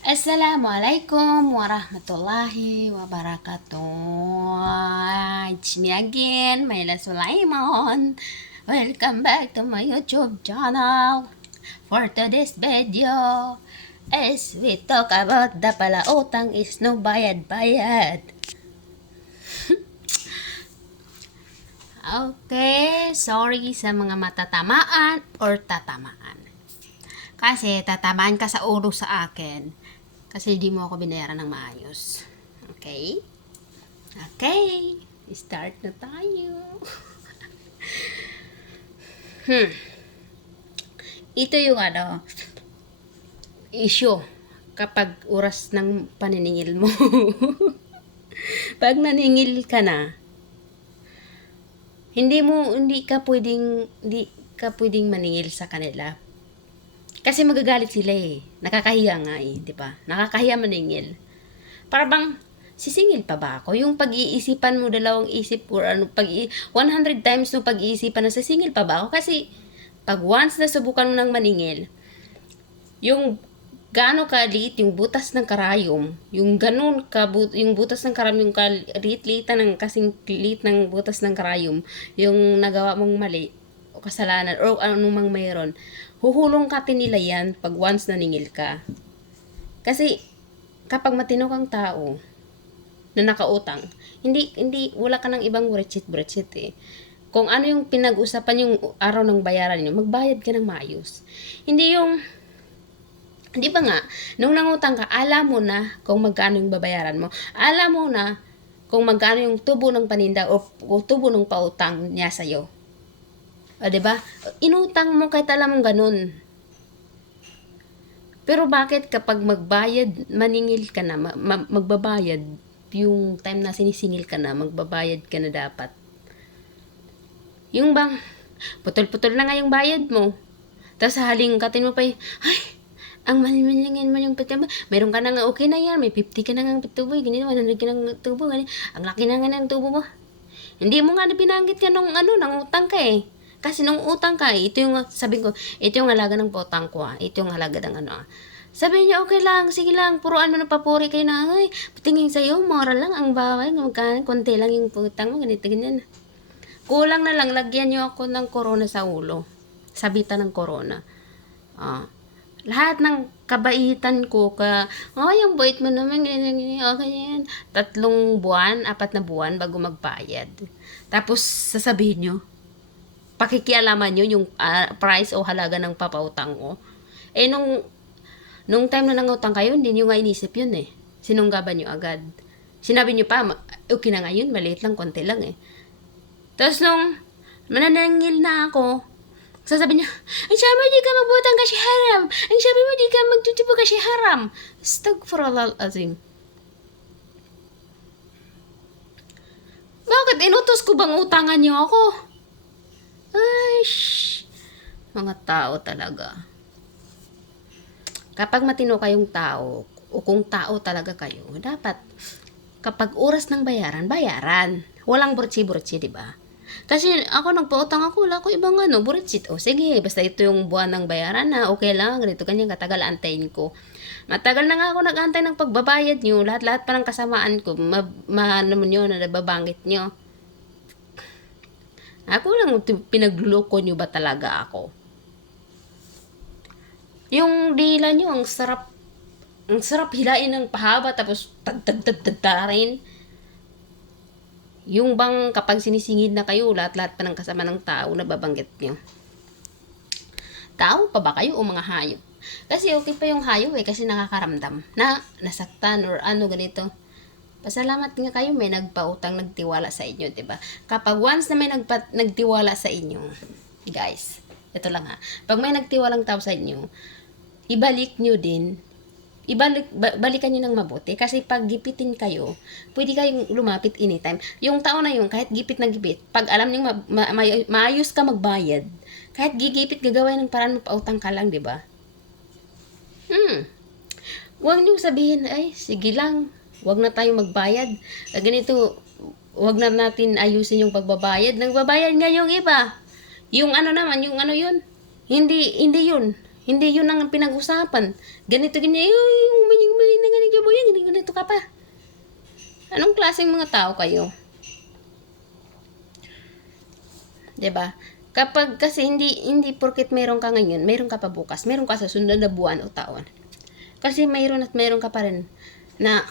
Assalamualaikum warahmatullahi wabarakatuh. It's me again, Mayla Sulaiman. Welcome back to my YouTube channel. For today's video, as we talk about the palautang is no bayad-bayad. Okay, sorry sa mga matatamaan or tatamaan. Kasi tatamaan ka sa ulo sa akin. Kasi hindi mo ako binayaran ng maayos. Okay? Okay. Start na tayo. Ito yung issue kapag oras ng paniningil mo. Pag naningil ka na, hindi ka pwedeng maningil sa kanila. Kasi magagalit sila eh. Nakakahiya nga eh, di ba? Nakakahiya maningil. Para bang sisingil pa ba ako? Yung pag-iisipan mo, dalawang isip or 100 times no pag-iisipan na sisingil pa ba ako? Kasi pag once na subukan mo ng maningil, yung gaano kaliit yung butas ng karayom, yung yung butas ng karayom, yung kaliit-liitan ng kasing liit ng butas ng karayom, yung nagawa mong mali o kasalanan o anumang mayroon, huhulong ka nila yan pag once naningil ka. Kasi kapag matino kang tao na nakautang, wala ka ng ibang buretsit eh. Kung ano yung pinag-usapan yung araw ng bayaran niyo, magbayad ka ng maayos. Hindi ba nga, nung nangutang ka, alam mo na kung magkano yung babayaran mo. Alam mo na kung magkano yung tubo ng paninda o tubo ng pautang niya sa'yo. O, diba? Inutang mo kahit alam mong ganun. Pero bakit kapag maningil ka na, magbabayad, yung time na sinisingil ka na, magbabayad ka na dapat. Yung bang, putol-putol na nga yung bayad mo. Tapos halingkatin mo pa yung, ang maningin mo yung pito mo. Meron ka na nga, okay na yan, may 50 ka na nga tubo, ganyan, 100 ka na nga tubo, ganyan. Ang laki na nga ng tubo mo. Hindi mo nga na binanggit ka nung nang utang ka eh. Kasi nung utang ka, ito yung, sabi ko, ito yung halaga ng potang ko ito yung halaga ng Sabi niya, okay lang, sige lang, puruan mo ng papuri kayo na, ay, patingin sa'yo, mura lang ang bawal, konti lang yung putang mo, ganito, ganyan. Kulang na lang, lagyan niyo ako ng corona sa ulo. Sabitan ng corona. Lahat ng kabaitan ko, yung bait mo naman, okay yan. 3 buwan, 4 na buwan bago magbayad. Tapos, sasabihin nyo, pakikialaman nyo yung price o halaga ng papautang ko. Eh, nung time na nangutang kayo, hindi nyo nga inisip yun eh. Sinunggaban nyo agad. Sinabi nyo pa, okay na nga yun, maliit lang, konti lang eh. Tapos nung mananangil na ako, sasabi niya, ang sabi di ka magbutang kasi haram. Ang sabi mo di ka magtutubo kasi haram. Astaghfirullah azim. Bakit inutos ko bang utangan niyo ako? Ay, mga tao talaga. Kapag matino kayong tao, o kung tao talaga kayo, dapat kapag oras ng bayaran. Walang burtsi-burtsi, di ba? Kasi ako nagpautang ako, wala ko ibang buritsit. O sige, basta ito yung buwan ng bayaran na, okay lang, ganito, ganyan, katagal antayin ko. Matagal na nga ako nag-antay ng pagbabayad nyo, lahat-lahat pa ng kasamaan ko, naman nyo na nababanggit nyo. Ako lang, pinagluloko nyo ba talaga ako? Yung dila nyo, ang sarap hilain ng pahaba, tapos tag-tag-tag-tag-tarin. Yung bang kapag sinisingid na kayo, lahat-lahat pa ng kasama ng tao na babanggit nyo. Tao pa ba kayo o mga hayop? Kasi okay pa yung hayop eh, kasi nakakaramdam na nasaktan or ganito. Pasalamat nga kayo may nagpautang, nagtiwala sa inyo, 'di ba? Kapag once na may nagtiwala sa inyo, guys, ito lang ha. Pag may nagtiwalang tao sa inyo, balikan nyo ng mabuti. Kasi pag gipitin kayo, pwede kayong lumapit anytime. Yung tao na yun, kahit gipit na gipit, pag alam nyo maayos ka magbayad, kahit gigipit, gagawin ng paraan mapautang ka lang, 'di ba? Huwag nyo sabihin, ay, sige lang, huwag na tayo magbayad. Ganito, huwag na natin ayusin yung pagbabayad. Nagbabayad nga yung iba. Yung naman, yung yun. Hindi yun. Hindi yun ang pinag-usapan. Ganito, ganyan, yung mali na ganito mo yan, ganito ka pa. Anong klaseng mga tao kayo? 'Di ba? Kapag kasi hindi porket meron ka ngayon, meron ka pa bukas, meron ka sa sunod na buwan o taon. Kasi mayroon at meron ka pa rin na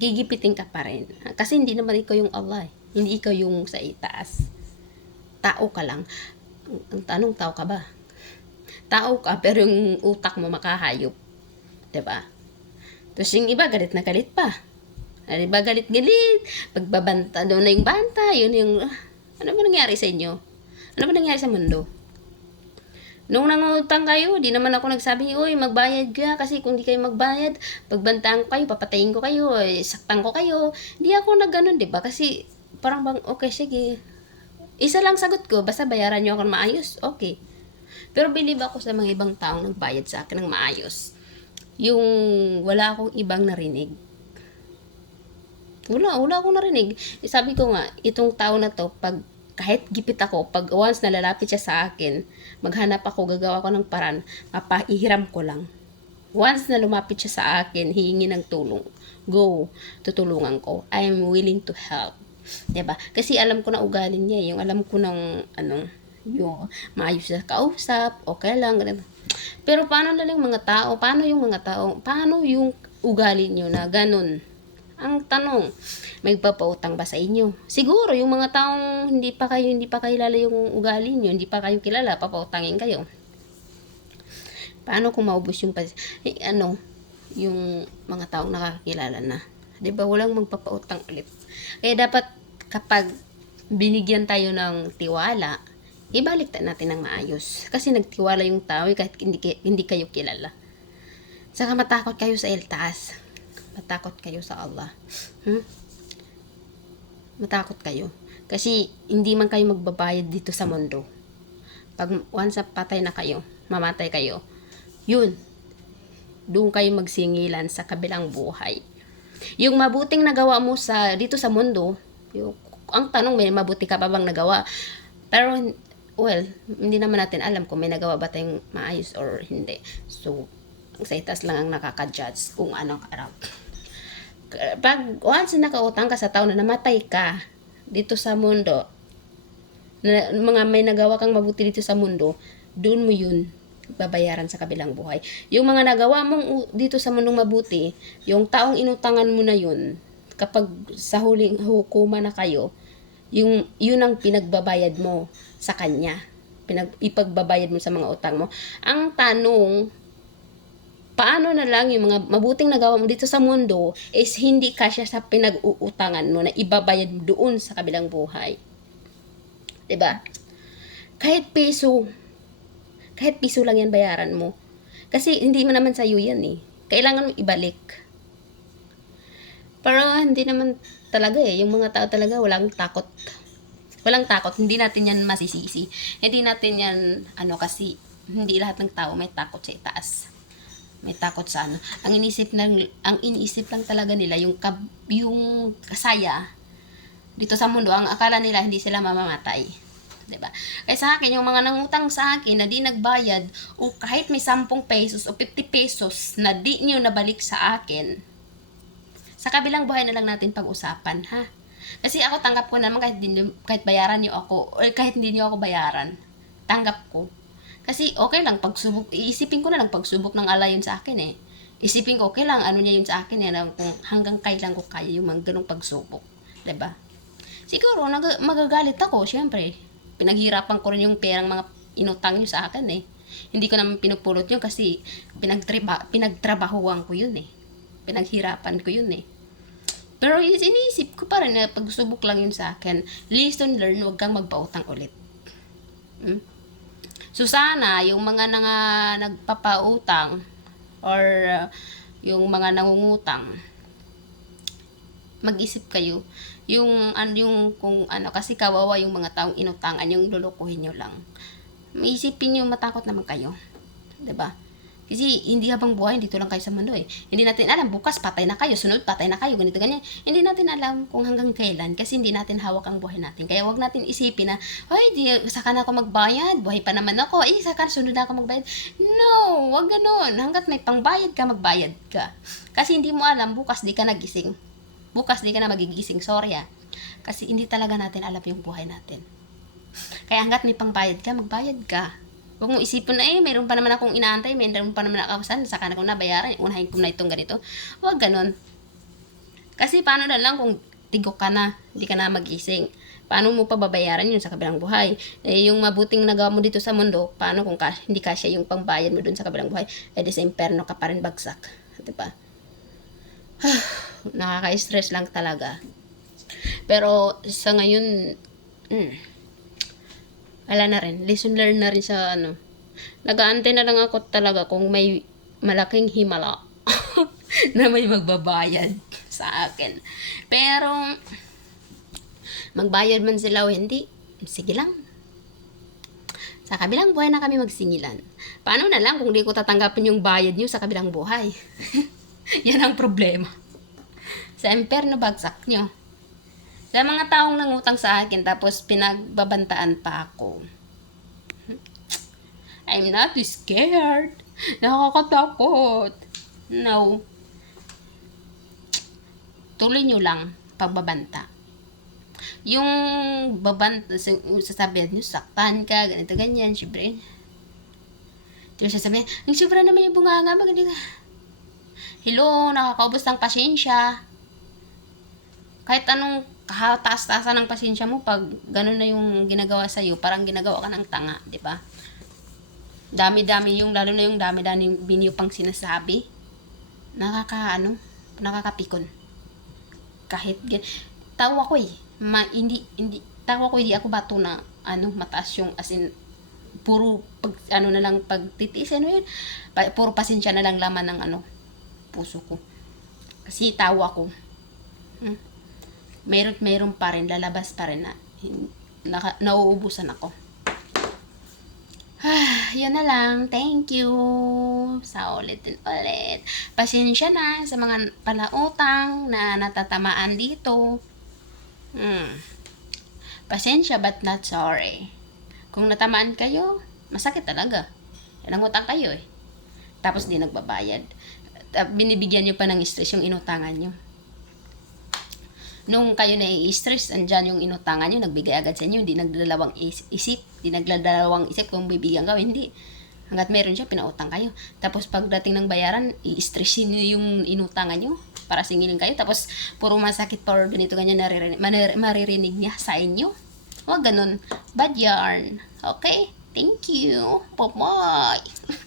gigipitin ka pa rin. Kasi hindi naman ikaw yung Allah. Hindi ikaw yung sa itaas. Tao ka lang. Ang tanong, tao ka ba? Tao ka, pero yung utak mo makahayop. 'Di ba? Tapos yung iba, galit na galit pa. Ano ba, galit-galit. Pagbabanta, doon na yung banta. Yun yung, ano ba nangyari sa inyo? Ano ba nangyari sa mundo? Nung nangutang kayo, di naman ako nagsabi, uy, magbayad ka. Kasi kung di kayo magbayad, pagbantaan ko kayo, papatayin ko kayo, saktan ko kayo. Di ako nagganon, di ba? Kasi, parang bang, okay, sige. Isa lang sagot ko, basta bayaran nyo ako ng maayos, okay. Pero believe ako sa mga ibang taong nagbayad sa akin ng maayos. Yung wala akong ibang narinig. Wala akong narinig. Sabi ko nga, itong tao na to, kahit gipit ako, pag once na lalapit siya sa akin, maghanap ako, gagawa ko ng paraan, mapaihiram ko lang. Once na lumapit siya sa akin, hihingi ng tulong, go, tutulungan ko. I am willing to help. 'Di ba? Kasi alam ko na ugali niya, yung alam ko ng, yung maayos siya kausap, okay lang, ganun. Pero paano na lang mga tao? Paano yung ugali niyo na ganun? Ang tanong, may papautang ba sa inyo? Siguro, yung mga taong hindi pa kilala yung ugali nyo, hindi pa kayo kilala, papautangin kayo. Paano kung maubos yung yung mga taong nakakilala na? 'Di ba, walang magpapautang ulit. Kaya dapat, kapag binigyan tayo ng tiwala, ibalik natin ng maayos. Kasi nagtiwala yung tao kahit hindi kayo kilala. Saka matakot kayo sa iltaas. Matakot kayo sa Allah. Matakot kayo. Kasi hindi man kayo magbabayad dito sa mundo. Pag once patay na kayo, mamatay kayo, yun, doon kayo magsingilan sa kabilang buhay. Yung mabuting nagawa mo dito sa mundo, ang tanong, may mabuti ka pa bang nagawa? Pero, well, hindi naman natin alam kung may nagawa ba tayong maayos or hindi. So, sa itas lang ang nakaka-judge kung anong araw. Pag once nakautang ka sa tao na namatay ka dito sa mundo, may nagawa kang mabuti dito sa mundo, doon mo yun babayaran sa kabilang buhay. Yung mga nagawa mong dito sa mundong mabuti, yung taong inutangan mo na yun, kapag sa huling hukuman na kayo, yun ang pinagbabayad mo sa kanya. Ipagbabayad mo sa mga utang mo. Ang tanong, paano na lang yung mga mabuting nagawa mo dito sa mundo is hindi kasya sa pinag-uutangan mo na ibabayad mo doon sa kabilang buhay. 'Di ba? Kahit piso lang yan bayaran mo. Kasi hindi mo naman sa'yo yan eh. Kailangan mo ibalik. Pero hindi naman talaga eh. Yung mga tao talaga walang takot. Hindi natin yan masisisi. Hindi natin yan, kasi hindi lahat ng tao may takot sa itaas. May takot sa Ang iniisip lang talaga nila yung kasaya dito sa mundo. Ang akala nila hindi sila mamamatay. 'Di ba? Kaya sa akin, yung mga nangutang sa akin na di nagbayad, o kahit may 10 pesos o 50 pesos na di niyo nabalik sa akin, sa kabilang buhay na lang natin pag-usapan, ha? Kasi ako tanggap ko naman kahit bayaran niyo ako o kahit hindi niyo ako bayaran, tanggap ko. Kasi okay lang pagsubok, iisipin ko na lang pagsubok ng Allah yun sa akin eh. Isipin ko okay lang niya yun sa akin eh, kung hanggang kailan ko kaya yung mga ganung pagsubok, 'di ba? Siguro magagalit ako, syempre. Pinaghirapan ko rin yung perang mga inutang niyo sa akin eh. Hindi ko naman pinupulot yun kasi pinagtrabahuan ko yun eh. Pinaghirapan ko yun eh. Pero iniisip ko pa rin na pagsubok lang yun sa akin. Lesson learned, huwag kang magpautang ulit. So sana, yung mga nagpapautang or yung mga nangungutang, mag-isip kayo. Kasi kawawa yung mga taong inutangan, yung lulukuhin nyo lang. Maisipin nyo, matakot naman kayo. 'Di ba? Kasi hindi habang buhay, dito lang kayo sa mundo eh. Hindi natin alam, bukas patay na kayo, sunod patay na kayo, ganito, ganyan. Hindi natin alam kung hanggang kailan kasi hindi natin hawak ang buhay natin. Kaya wag natin isipin na, ay, saka na ako magbayad, buhay pa naman ako, saka sunod na ako magbayad. No, wag ganun. Hanggat may pangbayad ka, magbayad ka. Kasi hindi mo alam, bukas di ka nagising. Bukas di ka na magigising, sorry ah. Kasi hindi talaga natin alam yung buhay natin. Kaya hanggat may pangbayad ka, magbayad ka. Huwag mo isipin na mayroon pa naman akong inaantay, mayroon pa naman akawasan, saka na kong nabayaran, unahin ko na itong ganito. Huwag ganun. Kasi paano na lang kung tigok ka na, hindi ka na magising. Paano mo pa babayaran yun sa kabilang buhay? Yung mabuting nagawa mo dito sa mundo, paano kung hindi kasya yung pangbayad mo dun sa kabilang buhay? Di sa imperno ka pa rin bagsak. Diba? Nakaka-stress lang talaga. Pero sa ngayon, wala na rin. Lesson learned na rin sa Nag-aantay na lang ako talaga kung may malaking himala na may magbabayad sa akin. Pero, magbayad man sila o hindi, sige lang. Sa kabilang buhay na kami magsingilan. Paano na lang kung di ko tatanggapin yung bayad nyo sa kabilang buhay? Yan ang problema. Sa imperno bagsak nyo. Sa mga taong nangutang sa akin tapos pinagbabantaan pa ako. I'm not scared. Nakakatakot. No. Tuloy nyo lang pagbabanta. Yung babanta, sasabihan nyo, saktan ka, ganito, ganyan, syempre. Diba sasabihin, ang sobra naman yung bunganga, magaling ka. Hello, nakakaubos ng pasensya. Kahit anong taas-taasan ng pasensya mo pag ganun na yung ginagawa sa'yo, parang ginagawa ka ng tanga, di ba? Dami-dami yung, lalo na yung dami-dami binyo pang sinasabi. Nakakapikon. Kahit, tawa ko hindi ako bato na, mataas yung, as in, puro, na lang, pagtitiis, puro pasensya na lang laman ng, puso ko. Kasi tawa ko. Meron pa rin, lalabas pa rin na nauubusan ako. Yun na lang. Thank you. Sa ulitin ulit. Pasensya na sa mga palautang na natatamaan dito. Pasensya but not sorry. Kung natamaan kayo, masakit talaga. Nangutang kayo Tapos di nagbabayad. Binibigyan nyo pa ng stress yung inutangan nyo. Nung kayo na-i-stress, andyan yung inutangan nyo, nagbigay agad sa inyo, hindi nagdalawang isip kung bibigyan ka, hindi. Hanggat meron siya, pinautang kayo. Tapos pagdating ng bayaran, i-stressin nyo yung inutangan nyo para singilin kayo. Tapos puro masakit or ganito ganyan maririnig niya sa inyo. Huwag ganun. Bad yarn. Okay? Thank you. Bye-bye.